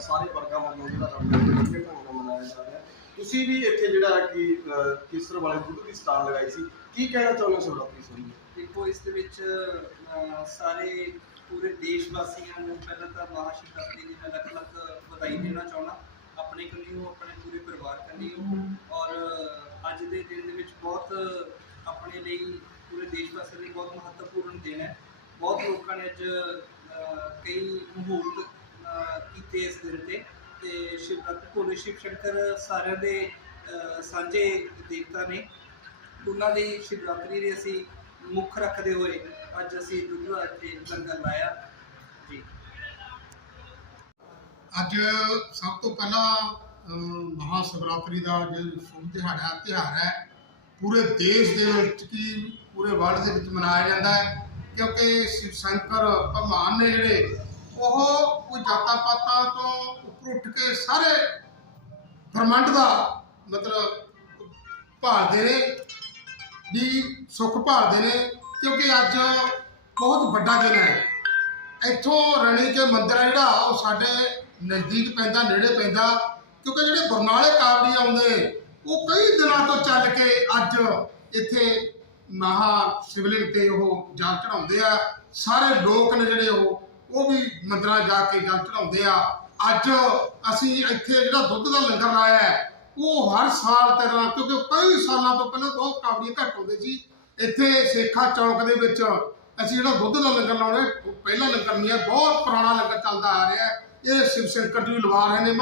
ਸਾਰੇ ਵਰਗਾਂ ਵੱਲੋਂ ਜਿਹੜਾ ਰਮਜ਼ਾਨ ਦੇ ਢੰਗ ਨਾਲ ਮਨਾਇਆ ਜਾ ਰਿਹਾ ਤੁਸੀਂ ਵੀ ਇੱਥੇ ਜਿਹੜਾ ਕਿ ਕਿਸਰ ਵਾਲੇ ਬੁੱਧ ਦੀ ਸਟਾਲ ਲਗਾਈ ਸੀ। ਕੀ ਕਹਿਣਾ ਚਾਹੁੰਦੇ ਹੋ ਸ਼ਿਵਰਾਤਰੀ ਸੋਨੀ ਦੇਖੋ, ਇਸ ਦੇ ਵਿੱਚ ਸਾਰੇ ਪੂਰੇ ਦੇਸ਼ ਵਾਸੀਆਂ ਨੂੰ ਪਹਿਲਾਂ ਤਾਂ ਮਹਾਸ਼ਿਵਰਾਤਰੀ ਦੀ ਮੈਂ ਲੱਖ ਲੱਖ ਵਧਾਈ ਦੇਣਾ ਚਾਹਣਾ ਆਪਣੇ ਕੰਨਿਓ, ਆਪਣੇ ਪੂਰੇ ਪਰਿਵਾਰ ਕੰਨਿਓ। ਔਰ ਅੱਜ ਦੇ ਦਿਨ ਦੇ ਵਿੱਚ ਬਹੁਤ ਆਪਣੇ ਲਈ, ਪੂਰੇ ਦੇਸ਼ ਵਾਸੀਆਂ ਲਈ ਬਹੁਤ ਮਹੱਤਵਪੂਰਨ ਦਿਨ ਹੈ। ਬਹੁਤ ਲੋਕਾਂ ਨੇ ਅੱਜ ਕਈ ਮੁਹੂਰਤ ਕੀਤੇ ਇਸ ਦਿਨ ਤੇ। ਤੇ ਸ਼ਿਵਰਾਤਰੀ ਭੋਲੇ ਸ਼ਿਵ ਸ਼ੰਕਰ ਸਾਰਿਆਂ ਦੇ ਸਾਂਝੇ ਦੇਵਤਾ ਨੇ। ਉਹਨਾਂ ਦੀ ਸ਼ਿਵਰਾਤਰੀ ਦੇ ਅਸੀਂ ਮੁੱਖ ਰੱਖਦੇ ਹੋਏ ਅੱਜ ਅਸੀਂ ਦੁੱਧ ਦਾ ਲੰਗਰ ਲਾਇਆ। ਜੀ। ਅੱਜ ਸਭ ਤੋਂ ਪਹਿਲਾਂ ਮਹਾ ਸ਼ਿਵਰਾਤਰੀ ਦਾ ਜੋ ਸ਼ੁਭ ਦਿਹਾੜਾ ਤਿਉਹਾਰ ਹੈ। ਪੂਰੇ ਦੇਸ਼ ਦੇ ਵਿੱਚ ਕੀ, ਪੂਰੇ ਵਰਲਡ ਦੇ ਵਿੱਚ ਮਨਾਇਆ ਜਾਂਦਾ ਹੈ। ਕਿਉਂਕਿ ਸ਼ਿਵ ਸ਼ੰਕਰ, ਭਗਵਾਨ ਨੇ ਜਿਹੜੇ ਉਹ ਕੋਈ ਜਾਤਾਂ ਪਾਤਾਂ ਤੋਂ ਉੱਪਰ ਉੱਠ ਕੇ ਸਾਰੇ ਬ੍ਰਹਮੰਡ ਦਾ ਮਤਲਬ ਭਾਲਦੇ ਨੇ ਵੀ ਸੁੱਖ ਭਾਲਦੇ ਨੇ ਕਿਉਂਕਿ ਅੱਜ ਬਹੁਤ ਵੱਡਾ ਦਿਨ ਹੈ। ਇੱਥੋਂ ਰਣੀ ਕੇ ਮੰਦਿਰ ਹੈ ਜਿਹੜਾ, ਉਹ ਸਾਡੇ ਨਜ਼ਦੀਕ ਪੈਂਦਾ, ਨੇੜੇ ਪੈਂਦਾ, ਕਿਉਂਕਿ ਜਿਹੜੇ ਬਰਨਾਲੇ ਕਾਬੜੀ ਆਉਂਦੇ, ਉਹ ਕਈ ਦਿਨਾਂ ਤੋਂ ਚੱਲ ਕੇ ਅੱਜ ਇੱਥੇ ਮਹਾ ਸ਼ਿਵਲਿੰਗ ਤੇ ਉਹ ਜਲ ਚੜਾਉਂਦੇ ਆ। ਸਾਰੇ ਲੋਕ ਨੇ ਜਿਹੜੇ ਉਹ ਉਹ ਵੀ ਮੰਦਰਾਂ ਜਾ ਕੇ ਜਲ ਚੜਾਉਂਦੇ ਆ। ਅੱਜ ਅਸੀਂ ਇੱਥੇ ਜਿਹੜਾ ਦੁੱਧ ਦਾ ਲੰਗਰ ਲਾਇਆ ਹੈ, ਉਹ ਹਰ ਸਾਲ ਤਰ੍ਹਾਂ ਕਿਉਂਕਿ ਕਈ ਸਾਲਾਂ ਤੋਂ ਪਹਿਲਾਂ ਬਹੁਤ ਕਾਬੜੀ ਘੱਟ ਹੁੰਦੇ ਸੀ। ਇੱਥੇ ਸੇਖਾ ਚੌਕ ਦੇ ਵਿੱਚ ਅਸੀਂ ਜਿਹੜਾ ਦੁੱਧ ਦਾ ਲੰਗਰ ਲਾਉਣਾ ਪਹਿਲਾ ਲੰਗਰ ਨਹੀਂ ਹੈ, ਬਹੁਤ ਪੁਰਾਣਾ ਲੰਗਰ ਚੱਲਦਾ ਆ ਰਿਹਾ ਇਹ ਸ਼ਿਵ ਸ਼ੰਕਰ ਜੀ ਲਵਾ ਰਹੇ ਨੇ।